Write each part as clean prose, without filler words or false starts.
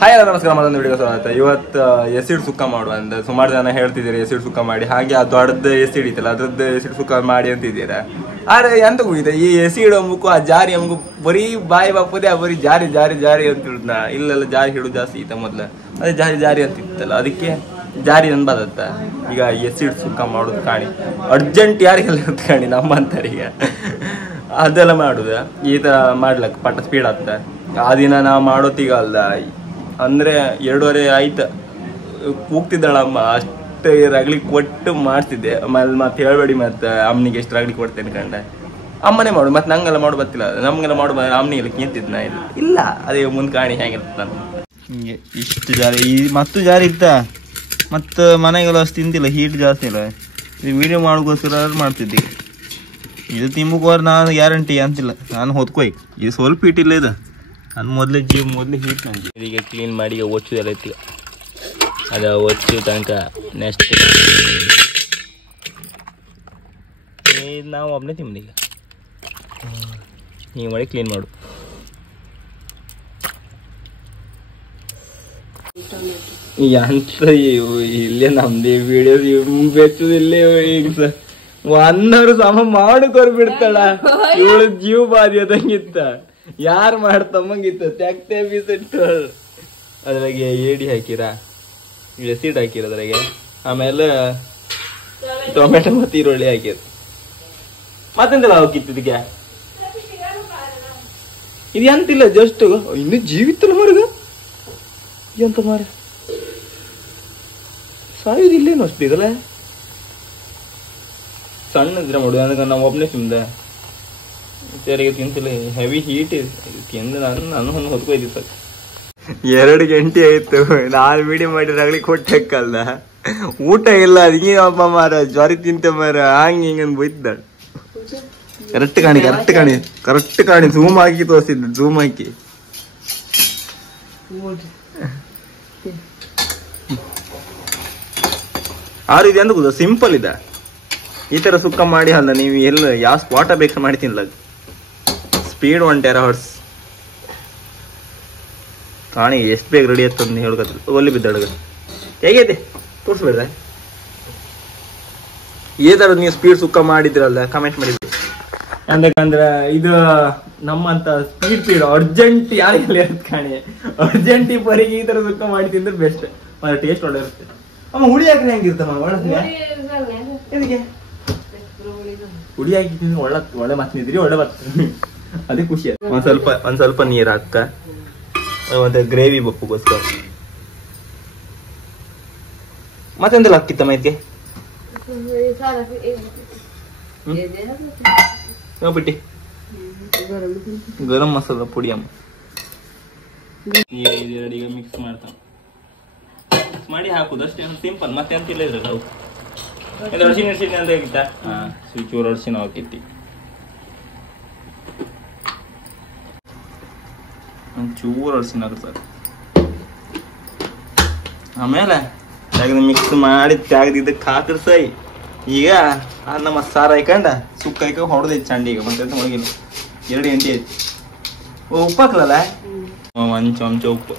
Hi ಎಲ್ಲ ನಮಸ್ಕಾರ, ಮತ್ತೊಂದು ವಿಡಿಯೋ ಸ್ವಾಗತ. ಇವತ್ತು ಎಸಿಡ್ ಸುಕ್ಕ ಮಾಡುವ ಅಂತ ಸುಮಾರು ಜನ ಹೇಳ್ತಿದ್ದೀರಿ. ಎಸಿಡ್ ಸುಕ್ಕ ಮಾಡಿ, ಹಾಗೆ ಆ ದೊಡ್ಡದು ಎಸಿಡ್ ಇತ್ತಲ್ಲ ಅದ್ರದ್ದು ಎಸಿಡ್ ಸುಕ್ಕ ಮಾಡಿ ಅಂತಿದ್ದೀರಾ. ಆದ್ರೆ ಎಂತ ಹೋಗಿದೆ ಈ ಎಸಿಡ್ ಅಂಬಕು, ಆ ಜಾರಿ ಅಂಬಕು ಬರೀ ಬಾಯಿ ಬಾಪದೆ ಬರೀ ಜಾರಿ ಜಾರಿ ಜಾರಿ ಅಂತ ಹೇಳಿದ್ನ. ಇಲ್ಲೆಲ್ಲ ಜಾರಿ ಹಿಡು ಜಾಸ್ತಿ ಇತ್ತ ಮೊದ್ಲು, ಅದೇ ಜಾರಿ ಜಾರಿ ಅಂತಿತ್ತಲ್ಲ, ಅದಕ್ಕೆ ಜಾರಿ ಅನ್ಬಾದತ್ತ. ಈಗ ಎಸಿಡ್ ಸುಕ್ಕ ಮಾಡೋದು ಕಾಣಿ ಅರ್ಜೆಂಟ್ ಯಾರಿಗೆಲ್ಲ ಇರುತ್ತೆ ಕಾಣಿ ನಮ್ಮಂತರಿಗೆ ಅದೆಲ್ಲ ಮಾಡುದ ಈ ತರ ಮಾಡ್ಲಕ್ಕ ಪಟ್ಟ ಸ್ಪೀಡ್ ಆಗ್ತ. ಆ ದಿನ ನಾವು ಮಾಡೋತೀಗ ಅಲ್ದ ಅಂದ್ರೆ 2:30 ಆಯ್ತು, ಕೂಗ್ತಿದ್ದಾಳಮ್ಮ, ಅಷ್ಟು ರಗಳಿ ಕೊಟ್ಟು ಮಾಡ್ತಿದ್ದೆ. ಆಮೇಲೆ ಮತ್ತೆ ಹೇಳ್ಬೇಡಿ, ಮತ್ತೆ ಅಮ್ಮನಿಗೆ ಎಷ್ಟು ರಗಳಿ ಕೊಡ್ತೇನೆ ಕಂಡೆ. ಅಮ್ಮನೇ ಮಾಡು, ಮತ್ತೆ ನಂಗೆಲ್ಲ ಮಾಡು ಬರ್ತಿಲ್ಲ, ನಮ್ಗೆಲ್ಲ ಮಾಡು ಅಮ್ಮನಿಗೆಲ್ಲ ನಿಂತಿದ್ ನಾ ಇಲ್ಲ. ಅದೇ ಮುಂದೆ ಕಾಣಿ ಹೇಗಿರುತ್ತೆ ನಾನು ಹಿಂಗೆ ಇಷ್ಟು ಜಾರಿ ಈ ಮತ್ತು ಜಾರಿ ಇತ್ತ. ಮತ್ತು ಮನೆಗೆಲ್ಲ ಅಷ್ಟು ತಿಂತಿಲ್ಲ, ಹೀಟ್ ಜಾಸ್ತಿ ಇಲ್ಲ. ಇದು ವಿಡಿಯೋ ಮಾಡೋಕ್ಕೋಸ್ಕರ ಮಾಡ್ತಿದ್ದೆ. ಇದು ತಿಂಬಕೋರ್ ನಾನು ಗ್ಯಾರಂಟಿ ಅಂತಿಲ್ಲ, ನಾನು ಹೊತ್ಕೊಯ್. ಇದು ಸ್ವಲ್ಪ ಹೀಟ್ ಇಲ್ಲ, ಇದು ನಾನು ಮೊದಲೇ ಹೀಟ್ ನನಗೆ. ಇದೀಗ ಕ್ಲೀನ್ ಮಾಡಿ ಒಚ್ಚುದೆಲ್ಲ ಐತಿ, ಅದು ಒಚ್ಚು ತನಕ ನೆಕ್ಸ್ಟ್ ನಾವು ಒಬ್ಬನೇ ತಿಂಬೀಗ. ನೀವು ಮಾಡಿ ಕ್ಲೀನ್ ಮಾಡು. ಎಂತ ಇಲ್ಲೇ ನಮ್ದು ವಿಡಿಯೋಸ್ ಬೆಚ್ಚದಿಲ್ಲೇ ಈಗ ಸ 1 ಅವರ್ ಸಮ ಮಾಡಿಕೊರ್ ಬಿಡ್ತಾಳ. ಇವಳು ಜೀವ ಬಾದಿ ಅದಂಗಿತ್ತ, ಯಾರು ಮಾಡ್ತಮ್ಮಂಗಿತ್ತ. ತೆಗ್ತೆ ಬೀಸಿಟ್ಟು ಅದ್ರಾಗೆ ಏಡಿ ಹಾಕಿರ, ಎಸಿಡ್ ಹಾಕಿರ ಅದ್ರಾಗೆ, ಆಮೇಲೆ ಟೊಮೆಟೊ ಮತ್ತೆ ಈರುಳ್ಳಿ ಹಾಕಿರ. ಮತ್ತೆಂತೆಲ್ಲ ಹೋಗಿತ್ತು ಇದಕ್ಕೆ. ಇದು ಎಂತಿಲ್ಲ, ಜಸ್ಟ್ ಇನ್ನು ಜೀವಿತ್ತಲ್ಲ ಹೊರಗ ಎಂತ ಮಾರ ಸಾಯುದಿಲ್ಲೇನು ಅಷ್ಟು ಇದಲ್ಲ. ಸಣ್ಣ ಇದ್ರೆ ಮಾಡುದು, ಅದಕ್ಕೆ ನಾವು ಒಬ್ಬನೇ ತಿಂದೆ ತೆರಿಗೆ ತಿಂತಿಲ್ಲ. ಹೆವಿ ಹೀಟ್ ತಿಂದು ನಾನು ಹೊತ್ಕೊಯ್ದಿತ್ತು. 2 ಗಂಟೆ ಆಯ್ತು, ನಾನು ವಿಡಿಯೋ ಮಾಡಿ ರಗಳಿ ಕೊಟ್ಟಕ್ಕಲ್ಲ, ಊಟ ಇಲ್ಲ. ಅದಕ್ಕೆ ಅಪ್ಪ ಮಾರ ಜ್ವರ ತಿಂತ ಮಾರ ಹಂಗೆ ಹಿಂಗಂದು ಬೈತಿದ್ದಾಳೆ. ಕರೆಕ್ಟ್ ಕಾಣಿ ಝೂಮ್ ಹಾಕಿ ತೋರಿಸಿದ್ದೆ, ಝೂಮ್ ಹಾಕಿ. ಆರು ಇದೆ ಅಂತ ಗೊತ್ತಾ, ಸಿಂಪಲ್ ಇದೆ. ಈ ತರ ಸುಕ್ಕ ಮಾಡಿ ಅಲ್ಲ ನೀವು ಎಲ್ಲ ಯಾವ ಸ್ಪಾಟ ಬೇಕು ಮಾಡಿ ತಿನ್ಲ. ಸ್ಪೀಡ್ 1 THz ಕಾಣಿ ಎಷ್ಟು ಬೇಗ ರೆಡಿ ಆಯ್ತು ಅಂತ ಹೇಳ್ಕತ್ತ. ಒಲ್ಲಿ ಬಿದ್ದಡಗ ಹೇಗೈತೆ ತೋರಿಸ್ಬೇಡ್ರೆ. ಈ ತರ ನೀವು ಸ್ಪೀಡ್ ಸುಕ್ಕ ಮಾಡಿದ್ರಲ್ಲ ಕಮೆಂಟ್ ಮಾಡಿದ್ರಿ. ಯಾಕಂದ್ರೆ ಇದು ನಮ್ಮಂತ ಸ್ಪೀಡ್ ಅರ್ಜೆಂಟ್ ಯಾರಿಗೆಲ್ಲ ಇರುತ್ತೆ ಕಾಣಿ. ಅರ್ಜೆಂಟ್ ಬರಿಗೆ ಈ ತರ ಸುಕ್ಕ ಮಾಡಿ ತಿಂದ್ರೆ ಬೆಸ್ಟ್, ಟೇಸ್ಟ್ ಒಳ್ಳೆ ಇರುತ್ತೆ. ಅಮ್ಮ ಹುಳಿ ಹಾಕಿ ಹೆಂಗಿರ್ತಮ್ಮ ಒಳಗೆ ಹುಳಿ ಹಾಕಿ ತಿಂದ್ರೆ ಒಳ್ಳೆ ಮಾತಿದ್ರಿ, ಒಳ್ಳೆ ಬರ್ತದೆ. ಅದೇ ಖುಷಿ. ಒಂದ್ ಸ್ವಲ್ಪ ನೀರ್ ಹಾಕ, ಮತ್ತೆ ಗ್ರೇವಿ ಬಪ್ಪಗೋಸ್ಕರ. ಮತ್ತೆಂತೆಲ್ಲ ಹಾಕಿತ್ತಮ್ಮ ಇದಕ್ಕೆ ಬಿಟ್ಟಿ ಗರಂ ಮಸಾಲ ಪುಡಿ. ಅಮ್ಮ ಈಗ ಮಿಕ್ಸ್ ಮಾಡ್ತಾನೆ ಮಾಡಿ ಹಾಕುದು ಅಷ್ಟೇ, ಸಿಂಪಲ್. ಮತ್ತೆ ಅಂತಿಲ್ಲ ಇದ್ರಲ್ಲಿ. ಹೌದು ಅರಿಶಿನ ಅಂತ ಹೇಗಿತ್ತ, ಚೂರು ಅರಿಶಿನ ಹಾಕಿತ್ತಿ, ಒಂಚೂರು ಅರಿಶಿನ ಹಾಕ ಸರ್. ಆಮೇಲೆ ತೆಗೆದು ಮಿಕ್ಸ್ ಮಾಡಿ ತೆಗೆದಿದ್ದಕ್ಕೆ ಹಾಕಿರ್ ಸೈ. ಈಗ ನಮ್ಮ ಸಾರು ಹಾಕೊಂಡ ಸುಕ್ಕ ಹಾಕಿ ಹೊಡೆದೈತಿ ಚಂಡಿ. ಈಗ ಮತ್ತೆ ಒಳಗಿಲ್ಲ, 2 ಗಂಟೆ ಐತಿ. ಉಪ್ಪು ಹಾಕ್ಲಲ್ಲ, 1 ಚಮಚ ಉಪ್ಪು.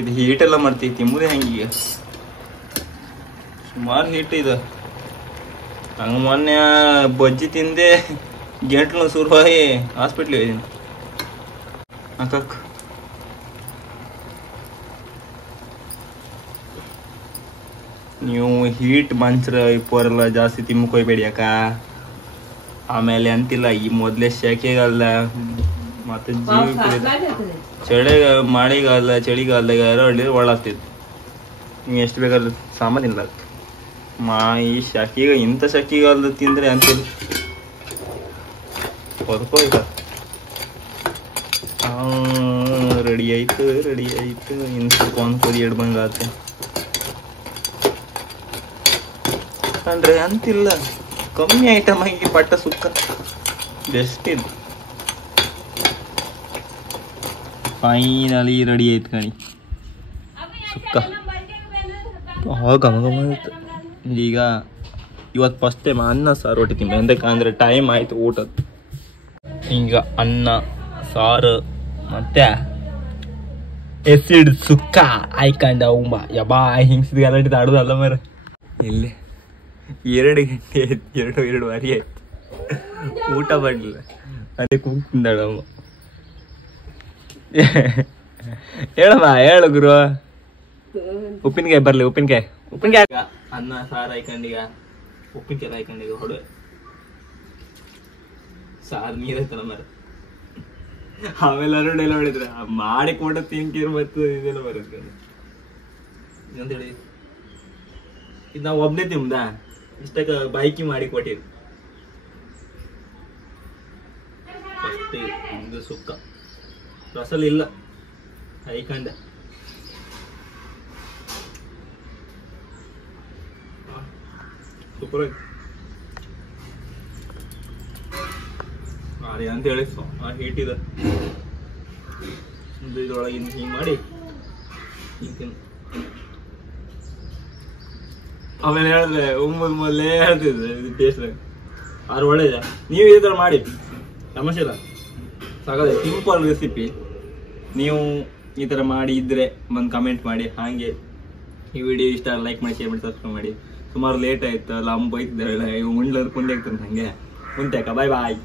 ಇದು ಹೀಟ್ ಎಲ್ಲ ಮಾಡ್ತೀವಿ, ತಿಂಬುದೇ ಹಂಗೀಗ ಸುಮಾರು ಹೀಟ್ ಇದು. ಹಂಗ ಮೊನ್ನೆ ಬಜ್ಜಿ ತಿಂದೆ, ಗಂಟ್ಲು ಸುರುವಾಗಿ ಹಾಸ್ಪಿಟ್ಲಿಗೆ ಹೋಗಿದ್ದೀನಿ. ಅಕ್ಕ ನೀವು ಹೀಟ್ ಮಂಚರ ಇಪ್ಪರೆಲ್ಲ ಜಾಸ್ತಿ ತಿಮ್ಮಕೊಯ್ಬೇಡಿ ಅಕ್ಕ. ಆಮೇಲೆ ಅಂತಿಲ್ಲ, ಈ ಮೊದ್ಲೇ ಸೆಕೆಗಲ್ಲ ಮತ್ತೆ ಮಳೆಗಾಲ ಚಳಿಗಾಲದಾಗ ಹಳ್ಳಿದ್ರೆ ಒಳ್ಳಾಗ್ತಿತ್ತು. ನೀವು ಎಷ್ಟು ಬೇಕಾದ್ರೆ ಸಾಮಾನು ಇಲ್ಲ ಈ ಶಕೀಗ. ಇಂಥ ಶಕೀಗಾಲದ ತಿಂದ್ರೆ ಅಂತಿಲ್ಲ ಹೊದ್ಕೋ. ಈಗ ರೆಡಿ ಆಯ್ತು ಇನ್ನು ಸ್ವಲ್ಪ ಕೊದಿ ಎಡ್ಬಂಗಾತ ಅಂದ್ರೆ ಅಂತಿಲ್ಲ. ಕಮ್ಮಿ ಐಟಮ್ ಆಗಿ ಪಟ್ಟ ಸುಕ್ಕ ಬೆಸ್ಟ್ ಇದು. ಫೈನಲಿ ರೆಡಿ ಆಯ್ತು ಕಣಿ ಸುಕ್ಕ. ಈಗ ಇವತ್ತು ಫಸ್ಟ್ ಟೈಮ್ ಅನ್ನ ಸಾರು ರೊಟ್ಟಿ ತಿಂಬ. ಎಂತಕ್ಕಂದ್ರೆ ಟೈಮ್ ಆಯ್ತು ಊಟದ. ಈಗ ಅನ್ನ ಸಾರು ಮತ್ತೆ ಎಸಿಡ್ ಸುಕ್ಕ ಆಯ್ಕಂಡ ಉಮ್ಮ ಯಬಾ ಹಿಂಗ್ಸಿದ ಗಲಾಟೆ ಆಡೋದಲ್ಲ ಮರ. ಇಲ್ಲಿ 2 ಗಂಟೆ ಆಯ್ತು, 2:02 ಆಯ್ತು, ಊಟ ಮಾಡಲಿಲ್ಲ. ಅದೇ ಕೂಗ್ತಿದ್ದಾಳಮ್ಮ. ಹೇಳಮ್ಮ, ಹೇಳು ಗುರು. ಉಪ್ಪಿನಕಾಯಿ ಬರ್ಲಿ, ಉಪ್ಪಿನಕಾಯಿ ಅನ್ನ ಸಾರು ಹಾಯ್ಕೊಂಡೀಗ, ಉಪ್ಪಿನಕಾಯಿ ಹಾಯ್ಕೊಂಡೀಗ ಹೊಡೆ ಸಾರು ನೀರೈತಲ್ಲ ಮರ. ಆಮೇಲೆ ಅರುಣೆಲ್ಲ ಹೊಡಿದ್ರೆ ಮಾಡಿ ಕೊಡ ತಿಂಕೀರ್ ಮತ್ತು ಇದೆಲ್ಲ ಬರುತ್ತೆ ಅಂತೇಳಿ ಇದು ನಾವು ಒಬ್ಬನೇ ತಿಮ್ದ ಇಷ್ಟಕ್ಕ ಬೈಕಿ ಮಾಡಿ ಕೊಟ್ಟಿರು. ಅಷ್ಟೇ ಇದು ಸುಕ್ಕ ರಸಲ್ ಇಲ್ಲ ಹೈಕಂಡ. ಸೂಪರ್ ಆಗಿ ಅಂತ ಹೇಳಿ ಹೀಟ್ ಇದೆ ಇದ್ರೊಳಗೆ ಹಿಂಗೆ ಮಾಡಿ ಹಿಂಗೆ. ಆಮೇಲೆ ಹೇಳಿದ್ರೆ ಮೊದಲೇ ಹೇಳ್ತಿದ್ದೆ ಟೇಸ್ಟ್ ಆದ್ರೆ ಒಳ್ಳೇದ. ನೀವು ಈ ಥರ ಮಾಡಿ, ಸಮಸ್ಯೆ ಇಲ್ಲ, ಸಾಕಾದ್ರೆ ಸಿಂಪಲ್ ರೆಸಿಪಿ. ನೀವು ಈ ಥರ ಮಾಡಿ ಇದ್ರೆ ಬಂದು ಕಮೆಂಟ್ ಮಾಡಿ. ಹಾಗೆ ಈ ವಿಡಿಯೋ ಇಷ್ಟ ಲೈಕ್ ಮಾಡಿ, ಶೇರ್ ಮಾಡಿ, ಸಬ್ಸ್ಕ್ರೈಬ್ ಮಾಡಿ. ಸುಮಾರು ಲೇಟ್ ಆಯ್ತು ಅಲ್ಲ, ಅಂಬ ಐತಿದ್ದಾಳೆ ಮುಂಡ್ಲರ್ ಕುಂಡೆ ಆಗ್ತಾನೆ ಹಂಗೆ. ಮುಂತೆ ಬಾಯ್ ಬಾಯ್.